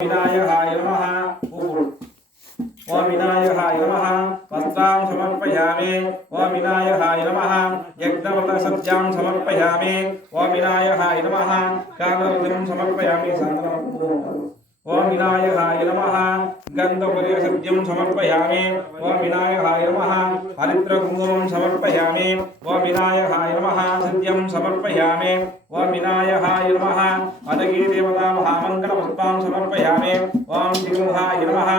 विनायकाय नमः ओम विनायकाय नमः वस्त्रां समर्पयामि ओम विनायकाय नमः यज्ञवत सत्यां समर्पयामि ओम विनायकाय नमः कामवृतं समर्पयामि ओम विनायकाय नमः गन्धपुर्यसत्यं समर्पयामि ओम विनायकाय नमः हरिद्रकुङ्कुमं समर्पयामि ओम विनायकाय नमः सत्यं समर्पयामि ओम विनायकाय नमः अदगी देवता महामङ्गलपुष्पां समर्पयामि ओम सिंहाय नमः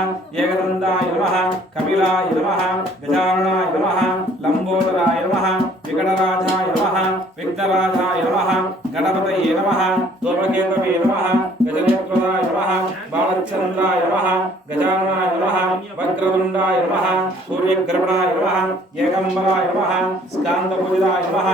एकदन्ताय नमः कपिलाय नमः गजाननाय नमः लंबोदराय नमः विकटराजाय नमः विघ्नराजाय नमः गणपतये नमः धूमकेतवे नमः गजनेत्राय नमः बालचन्द्राय नमः गजाननाय नमः वक्रतुण्डाय नमः सूर्यग्रहणाय नमः एकाम्बराय नमः स्कान्दपूजिताय नमः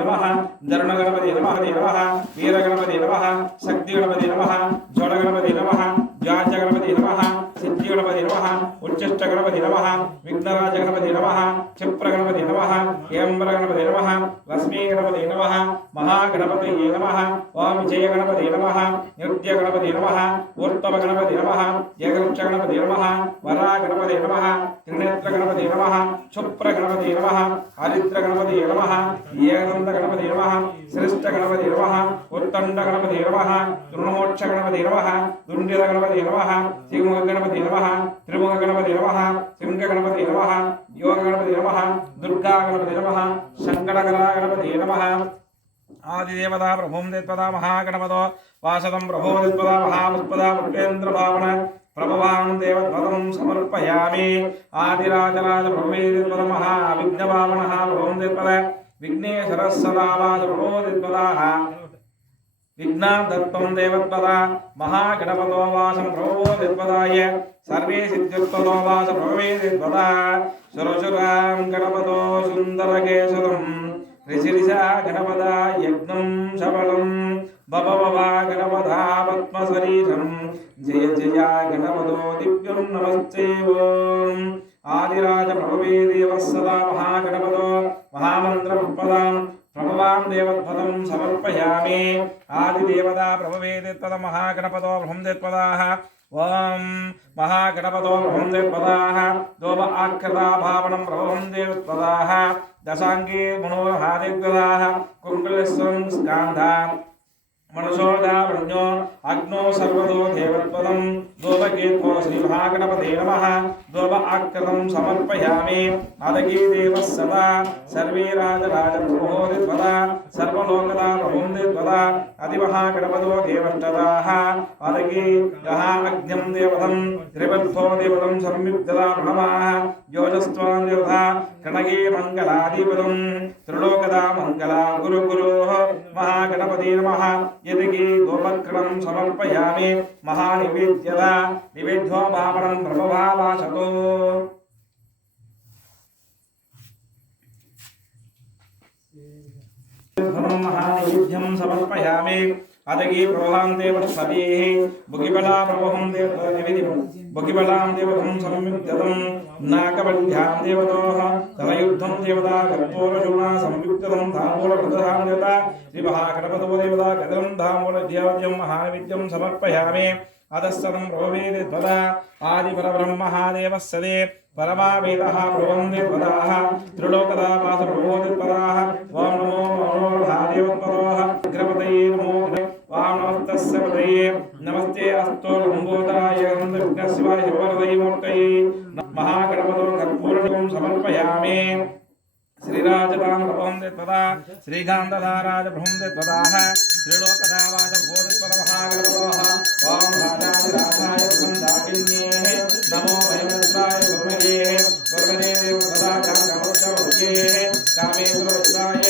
नमः धरणगणपति नमः वीरगणपति नमः शक्तिगणपति नमः जोडगणपति नमः व्याजगणपति नमः सिद्धिगणपति नमः उच्चिष्टगणपति नमः विघ्नराजगणपति नमः क्षिप्रगणपति नमः हेम्बरगणपति नमः लक्ष्मीगणपति नमः महागणपतये नमः ओम विजयगणपति नमः नृत्यगणपति नमः ऊर्ध्वगणपति नमः एकलक्षगणपति नमः वरागणपति नमः त्रिनेत्रगणपति नमः क्षुप्रगणपति नमः हरिद्रगणपति नमः एकदन्तगणपति नमः श्रेष्ठगणपति नमः उत्तण्डगणपति नमः तृणमोक्षगणपति नमः दुण्डितगणपति नमः सिंहगणपति नमः त्रिमुखगणपति नमः सिंहगणपति नमः योगगणपति नमः दुर्गागणपति नमः शङ्करगणपति नमः आदिदेवता प्रभुं देवता महागणपतो वासदं प्रभो देवता महापुष्पदा पुष्पेन्द्रभावन प्रभवान् देवत्वं समर्पयामि आदिराजराज प्रभवे देवता महाविघ्नभावनः प्रभुं देवता विघ्नेश्वरः सदावास प्रभो देवता विघ्नादत्तं देवत्वदा महागणपतो वासं प्रभो देवताय सर्वे सिद्ध्यत्वतो वास प्रभवे देवता सुरसुरां गणपतो सुन्दरकेशरं ऋषिरिषा गणपदा यज्ञं सबलं बभववा गणपदा पद्मशरीरं जय जया गणपतो दिव्यं नमस्ते ओम आदिराज प्रभवे देवः सदा महागणपतो महामन्त्रपुष्पदां प्रभवान् देवत्वं समर्पयामि आदिदेवता प्रभवे देवता महागणपतो ब्रह्म देवताः ओम महागणपतो ब्रह्म देवताः दोम आकृता भावनं प्रभवं देवत्वदाः दशांगे मनोहादेवताः कुंडलस्वं स्कान्धा मनसोदावृण्यो अग्नो सर्वतो देवत्वदं दोमकेतो श्रीमहागणपते नमः दोम आकृतं समर्पयामि अदगी देवः सदा सर्वे राजराजप्रभो देवता सर्वलोकदा प्रभुं देवता अधिमहागणपतो देवष्टदाः अदगी यः अग्निं देवतं त्रिवत्सो देवतं संयुक्तदा प्रणमाः योजस्त्वां देवता कणगे मङ्गलाधिपतं त्रिलोकदा मङ्गला गुरुगुरोः महागणपते नमः यदि गोपक्रमं समर्पयामि महानिवेद्यता निवेद्यो भावनं प्रभवावासतो महानिवेद्यं समर्पयामि अदगी प्रभवान् देवस्पतिः बुगिबला प्रभवं देवनिवेदितं बुगिबलां देवतं संयुक्ततं नागवल्यां देवतोः तलयुद्धं देवता कर्पूरचूर्णा संयुक्ततं ताम्बूलप्रदधां देवता श्रीमहागणपतो देवता कदलं ताम्बूलद्यावत्यं महानिवेद्यं समर्पयामि अधस्तनं प्रभवे देवता आदिपरब्रह्मदेवः सदे परमावेदः प्रभवं देवताः त्रिलोकदा वास प्रभो देवताः ओम नमो मनोरहादेवत्वतोः अग्रपतये नमो वाम नमस्तस्य पतये नमस्ते अस्तु लंबोदराय गन्धविघ्नशिवाय शिववरदयमूर्तये महागणपतो कर्पूरदीपं समर्पयामि श्रीराजदां प्रभुं देवता श्रीकान्तधाराज प्रभुं देवताः त्रिलोकदा वास प्रभो देवता महागणपतोः ओम राजाधिराजाय संदाकिन्ये नमो भयवत्राय गुरुमये गुरुमये देवता कामोत्सवये कामेश्वरवत्राय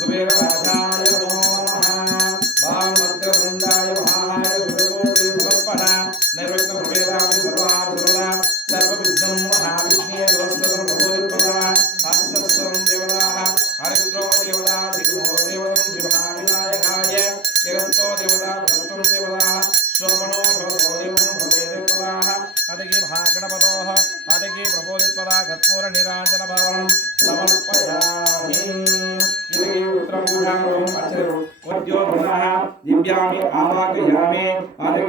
कुबेरराजाय नमो नमः वामवक्रतुण्डाय महाय गुरुगोत्रे समर्पणा नैवेद्यप्रभेदामि सर्वार्थदा सर्वविघ्नं महाविघ्ने वस्त्रं प्रभो देवता अस्तस्वं देवताः हरिद्रो देवता सिंहो देवतं श्रीमहाविनायकाय जगन्तो देवता भक्तं देवताः श्रवणो देवं भवे देवताः अदगे महागणपतोः अदगे धूपोदित्पदा कर्पूर निराजन भावनं समर्पयामि इति उत्तरपूजां अचरु उद्योतनः दिव्यामि आवाहयामि आदि